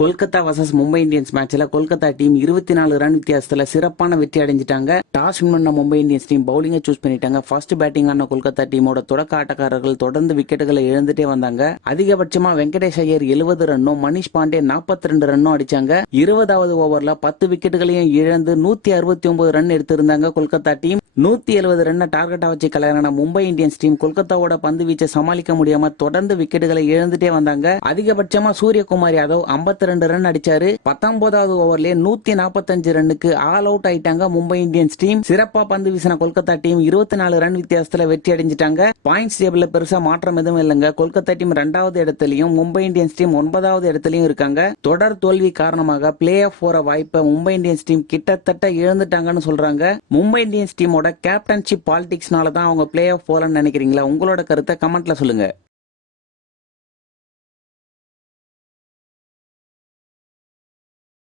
Kolkata versus Mumbai Indians மேட்ச்ல Kolkata team 24 run வித்தியாசத்துல சிறப்பான வெற்றி அடைஞ்சிட்டாங்க. டாஸ் வின் பண்ண மும்பை இந்தியன்ஸ் டீம் பவுலிங்கை சூஸ் பண்ணிட்டாங்க. ஃபர்ஸ்ட் பேட்டிங் ஆன கொல்கத்தா டீமோட தொடக்க ஆட்டக்காரர்கள் தொடர்ந்து விக்கெட்டுகளை இழந்துட்டே வந்தாங்க. அதிகபட்சமா வெங்கடேஷ் ஐயர் 70 ரன்னும் மணிஷ் பாண்டே 42 ரன்னும் அடிச்சாங்க. 20வது ஓவர்ல 10 விக்கெட்டுகளையும் இழந்து 169 ரன் எடுத்திருந்தாங்க கொல்கத்தா டீம். 170 ரன்னை டார்கெட்டா வச்சு கலரான மும்பை இந்தியன்ஸ் டீம் கொல்கத்தாவோட பந்து வீச்சை சமாளிக்க முடியாம தொடர்ந்து விக்கெட்டுகளை இழந்துட்டே வந்தாங்க. அதிகபட்சமா சூரியகுமார் யாதவ் 52 ரன் அடிச்சாரு. 19வது ஓவர்லயே 145 ரன்னுக்கு ஆல் அவுட் ஆயிட்டாங்க மும்பை இந்தியன்ஸ் டீம். சிறப்பா பந்து வீசின கொல்கத்தா டீம் 24 ரன் வித்தியாசத்துல வெற்றி அடைஞ்சிட்டாங்க. பாயிண்ட்ஸ் டேபிள்ல பெருசா மாற்றம் எதுவும் இல்லைங்க. கொல்கத்தா டீம் 2வது இடத்திலையும் மும்பை இந்தியன்ஸ் டீம் 9வது இடத்திலையும் இருக்காங்க. தொடர் தோல்வி காரணமாக பிளே ஆஃப் போற வாய்ப்பை மும்பை இந்தியன்ஸ் டீம் கிட்டத்தட்ட இழந்துட்டாங்கன்னு சொல்றாங்க. மும்பை இந்தியன்ஸ் டீமோட கேப்டன்ஷிப் பாலிடிக்ஸ்னால தான் அவங்க பிளே ஆஃப் போலன்னு நினைக்கிறீங்களா? உங்களோட கருத்தை கமெண்ட்ல சொல்லுங்க.